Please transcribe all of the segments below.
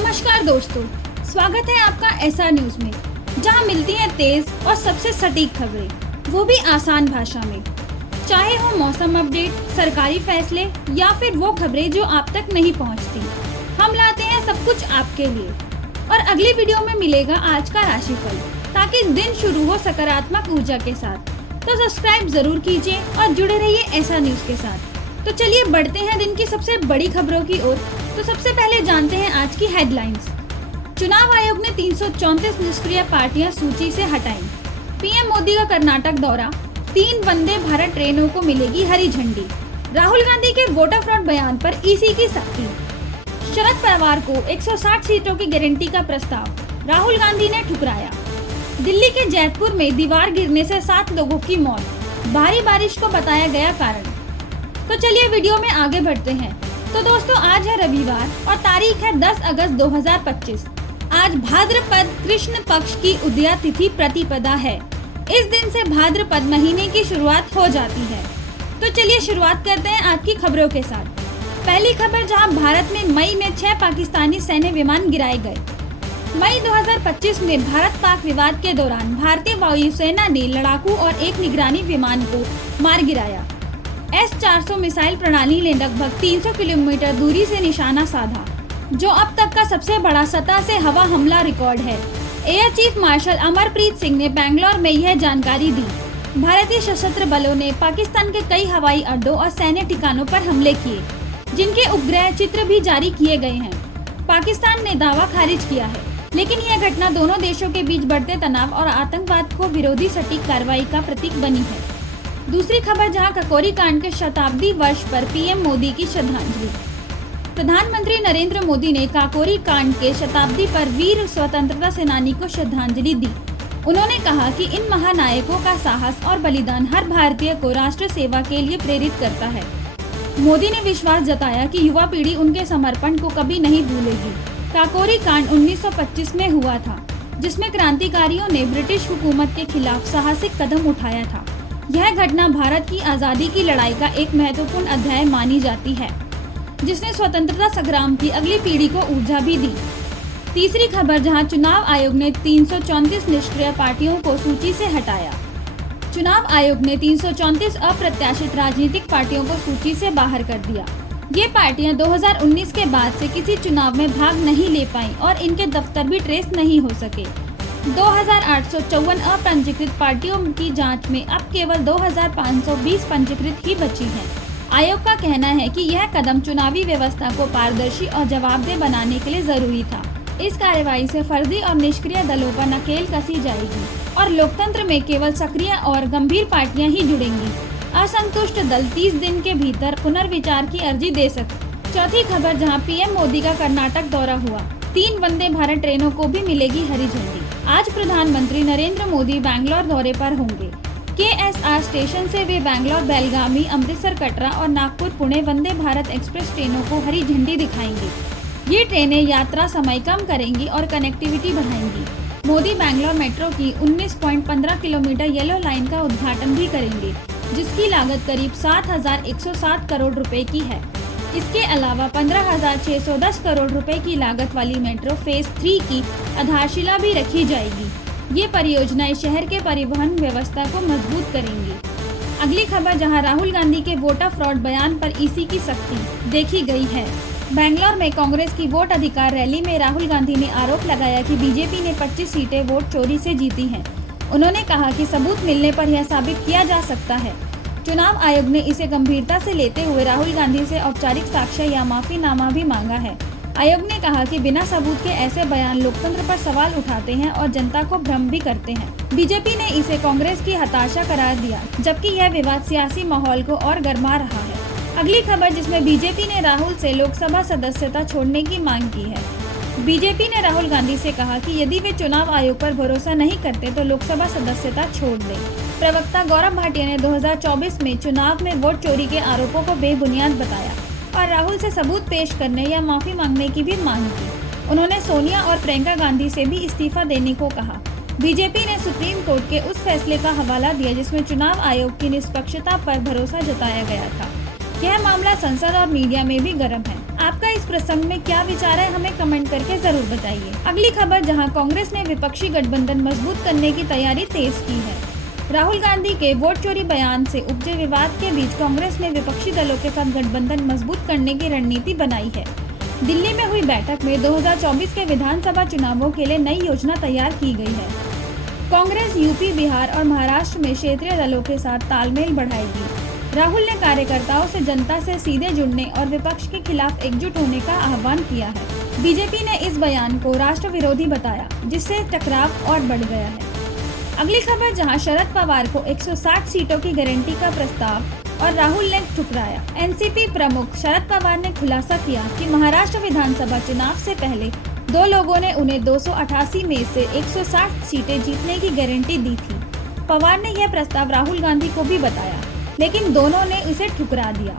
नमस्कार दोस्तों, स्वागत है आपका एसआर न्यूज में, जहां मिलती हैं तेज और सबसे सटीक खबरें, वो भी आसान भाषा में। चाहे हो मौसम अपडेट, सरकारी फैसले या फिर वो खबरें जो आप तक नहीं पहुंचती, हम लाते हैं सब कुछ आपके लिए। और अगली वीडियो में मिलेगा आज का राशिफल, ताकि दिन शुरू हो सकारात्मक ऊर्जा के साथ। तो सब्सक्राइब जरूर कीजिए और जुड़े रहिए एसआर न्यूज के साथ। तो चलिए बढ़ते हैं दिन की सबसे बड़ी खबरों की ओर। तो सबसे पहले जानते हैं आज की हेडलाइंस। चुनाव आयोग ने 334 निष्क्रिय पार्टियां सूची से हटाई। पीएम मोदी का कर्नाटक दौरा, 3 वंदे भारत ट्रेनों को मिलेगी हरी झंडी। राहुल गांधी के वोटर फ्रॉड बयान पर ईसी की सख्ती। शरद पवार को 160 सीटों की गारंटी का प्रस्ताव राहुल गांधी ने ठुकराया। दिल्ली के जैतपुर में दीवार गिरने से 7 लोगों की मौत, भारी बारिश को बताया गया कारण। तो चलिए वीडियो में आगे बढ़ते हैं। तो दोस्तों, आज है रविवार और तारीख है 10 अगस्त 2025। आज भाद्रपद कृष्ण पक्ष की उदया तिथि प्रतिपदा है। इस दिन से भाद्रपद महीने की शुरुआत हो जाती है। तो चलिए शुरुआत करते हैं आज की खबरों के साथ। पहली खबर, जहां भारत में मई में 6 पाकिस्तानी सैन्य विमान गिराए गए। मई 2025 में भारत पाक विवाद के दौरान भारतीय वायुसेना ने लड़ाकू और एक निगरानी विमान को मार गिराया। S-400 मिसाइल प्रणाली ने लगभग 300 किलोमीटर दूरी से निशाना साधा, जो अब तक का सबसे बड़ा सतह से हवा हमला रिकॉर्ड है। Air chief marshal Amarpreet Singh ने बेंगलोर में यह जानकारी दी। भारतीय सशस्त्र बलों ने पाकिस्तान के कई हवाई अड्डों और सैन्य ठिकानों पर हमले किए, जिनके उपग्रह चित्र भी जारी किए गए हैं। पाकिस्तान ने दावा खारिज किया है, लेकिन यह घटना दोनों देशों के बीच बढ़ते तनाव और आतंकवाद को विरोधी सटीक कार्रवाई का प्रतीक बनी है। दूसरी खबर, जहां काकोरी कांड के शताब्दी वर्ष पर पीएम मोदी की श्रद्धांजलि। प्रधानमंत्री नरेंद्र मोदी ने काकोरी कांड के शताब्दी पर वीर स्वतंत्रता सेनानी को श्रद्धांजलि दी। उन्होंने कहा कि इन महानायकों का साहस और बलिदान हर भारतीय को राष्ट्र सेवा के लिए प्रेरित करता है। मोदी ने विश्वास जताया कि युवा पीढ़ी उनके समर्पण को कभी नहीं भूलेगी। काकोरी कांड 1925 में हुआ था, जिसमें क्रांतिकारियों ने ब्रिटिश हुकूमत के खिलाफ साहसिक कदम उठाया था। यह घटना भारत की आज़ादी की लड़ाई का एक महत्वपूर्ण अध्याय मानी जाती है, जिसने स्वतंत्रता संग्राम की अगली पीढ़ी को ऊर्जा भी दी। तीसरी खबर, जहां चुनाव आयोग ने 334 निष्क्रिय पार्टियों को सूची से हटाया। चुनाव आयोग ने 334 अप्रत्याशित राजनीतिक पार्टियों को सूची से बाहर कर दिया। ये पार्टियां 2019 के बाद से किसी चुनाव में भाग नहीं ले पाईं और इनके दफ्तर भी ट्रेस नहीं हो सके। 2854 अपंजीकृत पार्टियों की जांच में अब केवल 2520 पंजीकृत ही बची हैं। आयोग का कहना है कि यह कदम चुनावी व्यवस्था को पारदर्शी और जवाबदेह बनाने के लिए जरूरी था। इस कार्रवाई से फर्जी और निष्क्रिय दलों पर नकेल कसी जाएगी और लोकतंत्र में केवल सक्रिय और गंभीर पार्टियां ही जुड़ेंगी। असंतुष्ट दल 30 दिन के भीतर पुनर्विचार की अर्जी दे सकते। चौथी खबर, जहां पीएम मोदी का कर्नाटक दौरा हुआ, 3 वंदे भारत ट्रेनों को भी मिलेगी हरी झंडी। आज प्रधानमंत्री नरेंद्र मोदी बैंगलोर दौरे पर होंगे। KSR स्टेशन से वे बैंगलोर, बेलगामी, अमृतसर, कटरा और नागपुर पुणे वंदे भारत एक्सप्रेस ट्रेनों को हरी झंडी दिखाएंगे। ये ट्रेनें यात्रा समय कम करेंगी और कनेक्टिविटी बढ़ाएंगी। मोदी बैंगलोर मेट्रो की 19.15 किलोमीटर येलो लाइन का उद्घाटन भी करेंगे, जिसकी लागत करीब 7,107 करोड़ रुपए की है। इसके अलावा 15,610 करोड़ रुपए की लागत वाली मेट्रो फेज 3 की आधारशिला भी रखी जाएगी। ये परियोजनाएं शहर के परिवहन व्यवस्था को मजबूत करेंगी। अगली खबर, जहां राहुल गांधी के वोटर फ्रॉड बयान पर ईसी की सख्ती देखी गई है। बेंगलोर में कांग्रेस की वोट अधिकार रैली में राहुल गांधी ने आरोप लगाया कि बीजेपी ने 25 सीटें वोट चोरी से जीती हैं। उन्होंने कहा कि सबूत मिलने पर यह साबित किया जा सकता है। चुनाव आयोग ने इसे गंभीरता से लेते हुए राहुल गांधी से औपचारिक साक्ष्य या माफीनामा भी मांगा है। आयोग ने कहा कि बिना सबूत के ऐसे बयान लोकतंत्र पर सवाल उठाते हैं और जनता को भ्रम भी करते हैं। बीजेपी ने इसे कांग्रेस की हताशा करार दिया, जबकि यह विवाद सियासी माहौल को और गर्मा रहा है। अगली खबर, जिसमें बीजेपी ने राहुल से लोकसभा सदस्यता छोड़ने की मांग की है। बीजेपी ने राहुल गांधी से कहा कि यदि वे चुनाव आयोग पर भरोसा नहीं करते तो लोकसभा सदस्यता छोड़ दें। प्रवक्ता गौरव भाटिया ने 2024 में चुनाव में वोट चोरी के आरोपों को बेबुनियाद बताया और राहुल से सबूत पेश करने या माफी मांगने की भी मांग की। उन्होंने सोनिया और प्रियंका गांधी से भी इस्तीफा देने को कहा। बीजेपी ने सुप्रीम कोर्ट के उस फैसले का हवाला दिया जिसमें चुनाव आयोग की निष्पक्षता पर भरोसा जताया गया था। यह मामला संसद और मीडिया में भी गर्म है। आपका इस प्रसंग में क्या विचार है, हमें कमेंट करके जरूर बताइए। अगली खबर, जहां कांग्रेस ने विपक्षी गठबंधन मजबूत करने की तैयारी तेज की है। राहुल गांधी के वोट चोरी बयान से उपजे विवाद के बीच कांग्रेस ने विपक्षी दलों के साथ गठबंधन मजबूत करने की रणनीति बनाई है। दिल्ली में हुई बैठक में 2024 के विधानसभा चुनावों के लिए नई योजना तैयार की गई है। कांग्रेस यूपी, बिहार और महाराष्ट्र में क्षेत्रीय दलों के साथ तालमेल बढ़ाएगी। राहुल ने कार्यकर्ताओं से जनता से सीधे जुड़ने और विपक्ष के खिलाफ एकजुट होने का आह्वान किया है। बीजेपी ने इस बयान को राष्ट्र विरोधी बताया, जिससे टकराव और बढ़ गया है। अगली खबर, जहां शरद पवार को 160 सीटों की गारंटी का प्रस्ताव और राहुल ने ठुकराया। एनसीपी प्रमुख शरद पवार ने खुलासा किया कि महाराष्ट्र विधानसभा चुनाव से पहले दो लोगों ने उन्हें 288 में से 160 सीटें जीतने की गारंटी दी थी। पवार ने यह प्रस्ताव राहुल गांधी को भी बताया, लेकिन दोनों ने इसे ठुकरा दिया।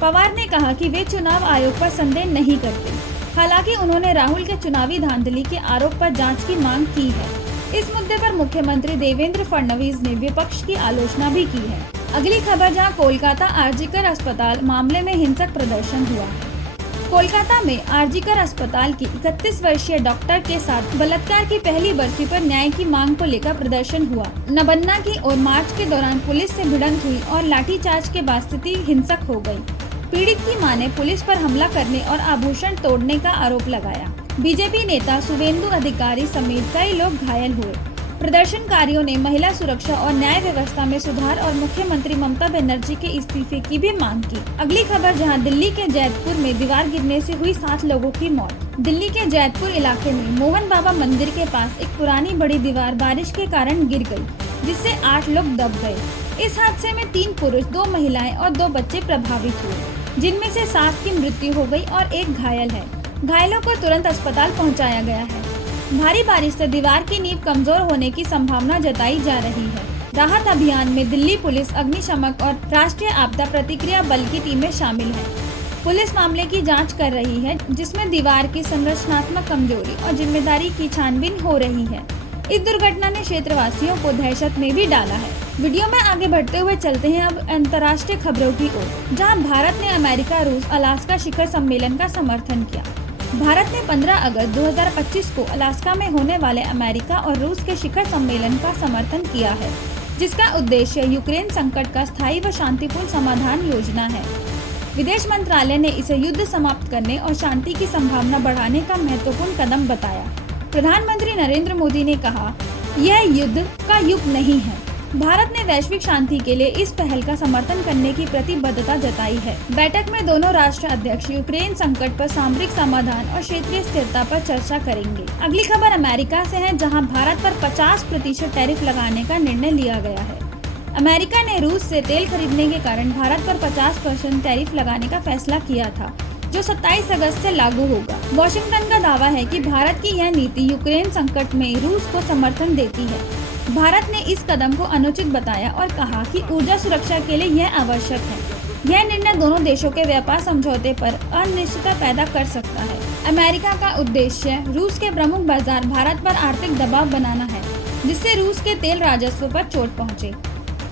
पवार ने कहा कि वे चुनाव आयोग पर संदेह नहीं करते। हालांकि उन्होंने राहुल के चुनावी धांधली के आरोप पर जांच की मांग की है। इस मुद्दे पर मुख्यमंत्री देवेंद्र फडणवीस ने विपक्ष की आलोचना भी की है। अगली खबर, जहां कोलकाता आरजीकर अस्पताल मामले में हिंसक प्रदर्शन हुआ। कोलकाता में आरजीकर अस्पताल की 31 वर्षीय डॉक्टर के साथ बलात्कार की पहली बरसी पर न्याय की मांग को लेकर प्रदर्शन हुआ। नबन्ना की ओर मार्च के दौरान पुलिस से भिड़ंत हुई और लाठीचार्ज के बाद स्थिति हिंसक हो गई। पीड़ित की मां ने पुलिस पर हमला करने और आभूषण तोड़ने का आरोप लगाया। बीजेपी नेता शुवेंदु अधिकारी समेत कई लोग घायल हुए। प्रदर्शनकारियों ने महिला सुरक्षा और न्याय व्यवस्था में सुधार और मुख्यमंत्री ममता बनर्जी के इस्तीफे की भी मांग की। अगली खबर, जहां दिल्ली के जैतपुर में दीवार गिरने से हुई 7 लोगों की मौत। दिल्ली के जैतपुर इलाके में मोहन बाबा मंदिर के पास एक पुरानी बड़ी दीवार बारिश के कारण गिर गई, जिससे 8 लोग दब गए। इस हादसे में 3 पुरुष, 2 महिलाएं और 2 बच्चे प्रभावित हुए, जिनमें से 7 की मृत्यु हो गई और 1 घायल है। घायलों को तुरंत अस्पताल पहुँचाया गया है। भारी बारिश से दीवार की नींव कमजोर होने की संभावना जताई जा रही है। राहत अभियान में दिल्ली पुलिस, अग्निशमन और राष्ट्रीय आपदा प्रतिक्रिया बल की टीमें शामिल हैं। पुलिस मामले की जांच कर रही है, जिसमें दीवार की संरचनात्मक कमजोरी और जिम्मेदारी की छानबीन हो रही है। इस दुर्घटना ने क्षेत्रवासियों को दहशत में भी डाला है। वीडियो में आगे बढ़ते हुए चलते हैं अब अंतर्राष्ट्रीय खबरों की ओर, जहां भारत ने अमेरिका, रूस, अलास्का शिखर सम्मेलन का समर्थन किया। भारत ने 15 अगस्त 2025 को अलास्का में होने वाले अमेरिका और रूस के शिखर सम्मेलन का समर्थन किया है, जिसका उद्देश्य यूक्रेन संकट का स्थायी व शांतिपूर्ण समाधान योजना है। विदेश मंत्रालय ने इसे युद्ध समाप्त करने और शांति की संभावना बढ़ाने का महत्वपूर्ण कदम बताया। प्रधानमंत्री नरेंद्र मोदी ने कहा, यह युद्ध का युग नहीं है। भारत ने वैश्विक शांति के लिए इस पहल का समर्थन करने की प्रतिबद्धता जताई है। बैठक में दोनों राष्ट्र अध्यक्ष यूक्रेन संकट पर सामरिक समाधान और क्षेत्रीय स्थिरता पर चर्चा करेंगे। अगली खबर अमेरिका से है, जहां भारत पर 50% टैरिफ लगाने का निर्णय लिया गया है। अमेरिका ने रूस से तेल खरीदने के कारण भारत पर 50% टैरिफ लगाने का फैसला किया था, जो 27 अगस्त से लागू होगा। वॉशिंगटन का दावा है कि भारत की यह नीति यूक्रेन संकट में रूस को समर्थन देती है। भारत ने इस कदम को अनुचित बताया और कहा कि ऊर्जा सुरक्षा के लिए यह आवश्यक है। यह निर्णय दोनों देशों के व्यापार समझौते पर अनिश्चितता पैदा कर सकता है। अमेरिका का उद्देश्य रूस के प्रमुख बाजार भारत पर आर्थिक दबाव बनाना है, जिससे रूस के तेल राजस्व पर चोट पहुंचे।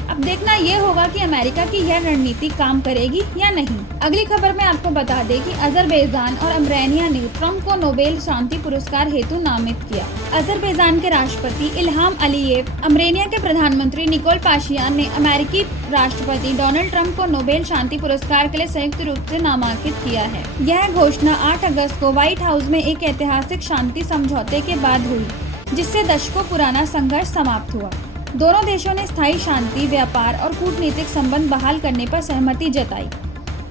अब देखना ये होगा कि अमेरिका की यह रणनीति काम करेगी या नहीं। अगली खबर में आपको बता दें कि अजरबैजान और अर्मेनिया ने ट्रंप को नोबेल शांति पुरस्कार हेतु नामित किया। अजरबैजान के राष्ट्रपति इल्हाम अलीयेव, अर्मेनिया के प्रधानमंत्री निकोल पाशियान ने अमेरिकी राष्ट्रपति डोनाल्ड ट्रंप को नोबेल शांति पुरस्कार के लिए संयुक्त रूप से नामांकित किया है। यह घोषणा 8 अगस्त को व्हाइट हाउस में एक ऐतिहासिक शांति समझौते के बाद हुई, जिससे दशकों पुराना संघर्ष समाप्त हुआ। दोनों देशों ने स्थायी शांति, व्यापार और कूटनीतिक संबंध बहाल करने पर सहमति जताई।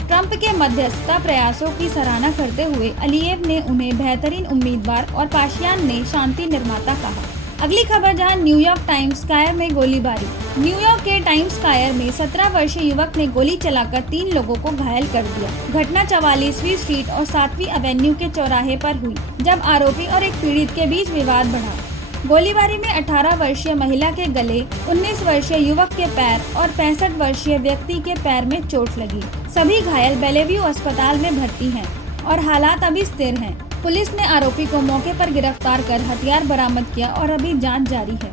ट्रंप के मध्यस्थता प्रयासों की सराहना करते हुए अलीयेव ने उन्हें बेहतरीन उम्मीदवार और पाशियान ने शांति निर्माता कहा। अगली खबर, जहां न्यूयॉर्क टाइम्स स्क्वायर में गोलीबारी। न्यूयॉर्क के टाइम्स स्क्वायर में 17 वर्षीय युवक ने गोली चलाकर 3 लोगों को घायल कर दिया। घटना 44वीं स्ट्रीट और 7वीं एवेन्यू के चौराहे पर हुई, जब आरोपी और एक पीड़ित के बीच विवाद बढ़ा। गोलीबारी में 18 वर्षीय महिला के गले, 19 वर्षीय युवक के पैर और 65 वर्षीय व्यक्ति के पैर में चोट लगी। सभी घायल बेलेव्यू अस्पताल में भर्ती हैं और हालात अभी स्थिर हैं। पुलिस ने आरोपी को मौके पर गिरफ्तार कर हथियार बरामद किया और अभी जांच जारी है।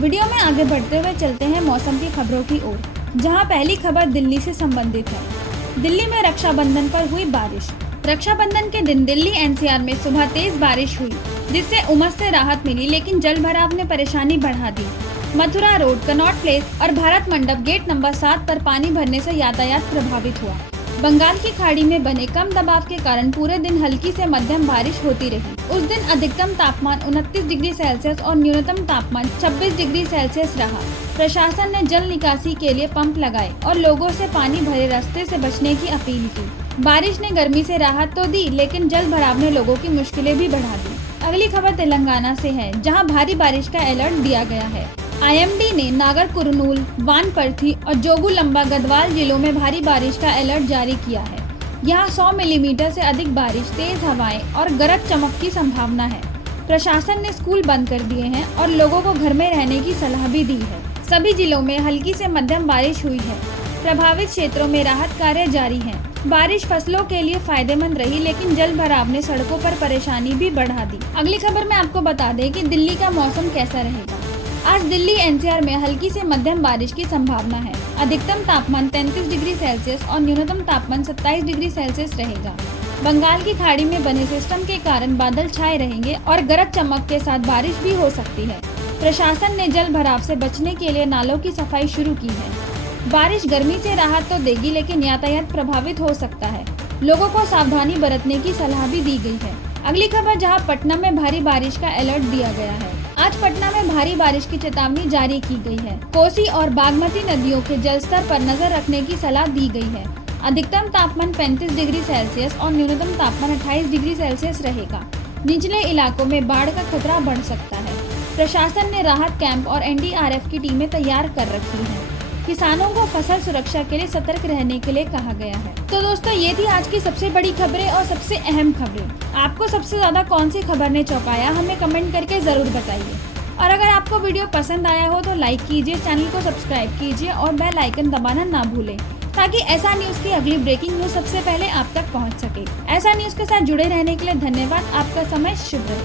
वीडियो में आगे बढ़ते हुए चलते हैं मौसम की खबरों की ओर, जहां पहली खबर दिल्ली से संबंधित है। दिल्ली में रक्षाबंधन पर हुई बारिश। रक्षाबंधन के दिन दिल्ली एनसीआर में सुबह तेज बारिश हुई, जिससे उमस से राहत मिली, लेकिन जल भराव ने परेशानी बढ़ा दी। मथुरा रोड, कनॉट प्लेस और भारत मंडप गेट नंबर 7 पर पानी भरने से यातायात प्रभावित हुआ। बंगाल की खाड़ी में बने कम दबाव के कारण पूरे दिन हल्की से मध्यम बारिश होती रही। उस दिन अधिकतम तापमान 29 डिग्री सेल्सियस और न्यूनतम तापमान 26 डिग्री सेल्सियस रहा। प्रशासन ने जल निकासी के लिए पंप लगाए और लोगों से पानी भरे रास्ते से बचने की अपील की। बारिश ने गर्मी से राहत तो दी, लेकिन जल भराव ने लोगों की मुश्किलें भी बढ़ा दी। अगली खबर तेलंगाना से है, जहां भारी बारिश का अलर्ट दिया गया है। IMD ने नागर कुरनूल, वानपर्थी और जोगुलंबा गढ़वाल जिलों में भारी बारिश का अलर्ट जारी किया है। यहाँ 100 मिलीमीटर से अधिक बारिश, तेज हवाएं और गरज चमक की संभावना है। प्रशासन ने स्कूल बंद कर दिए हैं और लोगों को घर में रहने की सलाह भी दी है। सभी जिलों में हल्की से मध्यम बारिश हुई है। प्रभावित क्षेत्रों में राहत कार्य जारी है। बारिश फसलों के लिए फायदेमंद रही, लेकिन जल भराव ने सड़कों पर परेशानी भी बढ़ा दी। अगली खबर में आपको बता दें कि दिल्ली का मौसम कैसा रहेगा। आज दिल्ली एनसीआर में हल्की से मध्यम बारिश की संभावना है। अधिकतम तापमान 33 डिग्री सेल्सियस और न्यूनतम तापमान 27 डिग्री सेल्सियस रहेगा। बंगाल की खाड़ी में बने सिस्टम के कारण बादल छाए रहेंगे और गरज चमक के साथ बारिश भी हो सकती है। प्रशासन ने जल भराव से बचने के लिए नालों की सफाई शुरू की है। बारिश गर्मी से राहत तो देगी, लेकिन यातायात प्रभावित हो सकता है। लोगों को सावधानी बरतने की सलाह भी दी गई है। अगली खबर, जहां पटना में भारी बारिश का अलर्ट दिया गया है। आज पटना में भारी बारिश की चेतावनी जारी की गई है। कोसी और बागमती नदियों के जलस्तर पर नजर रखने की सलाह दी गई है। अधिकतम तापमान 35 डिग्री सेल्सियस और न्यूनतम तापमान 28 डिग्री सेल्सियस रहेगा। निचले इलाकों में बाढ़ का खतरा बढ़ सकता है। प्रशासन ने राहत कैंप और NDRF की टीमें तैयार कर रखी हैं। किसानों को फसल सुरक्षा के लिए सतर्क रहने के लिए कहा गया है। तो दोस्तों, ये थी आज की सबसे बड़ी खबरें और सबसे अहम खबरें। आपको सबसे ज्यादा कौन सी खबर ने चौंकाया, हमें कमेंट करके जरूर बताइए। और अगर आपको वीडियो पसंद आया हो तो लाइक कीजिए, चैनल को सब्सक्राइब कीजिए और बेल आइकन दबाना ना भूलें, ताकि ऐसा न्यूज की अगली ब्रेकिंग न्यूज सबसे पहले आप तक पहुँच सके। ऐसा न्यूज के साथ जुड़े रहने के लिए धन्यवाद। आपका समय शुभ रहे।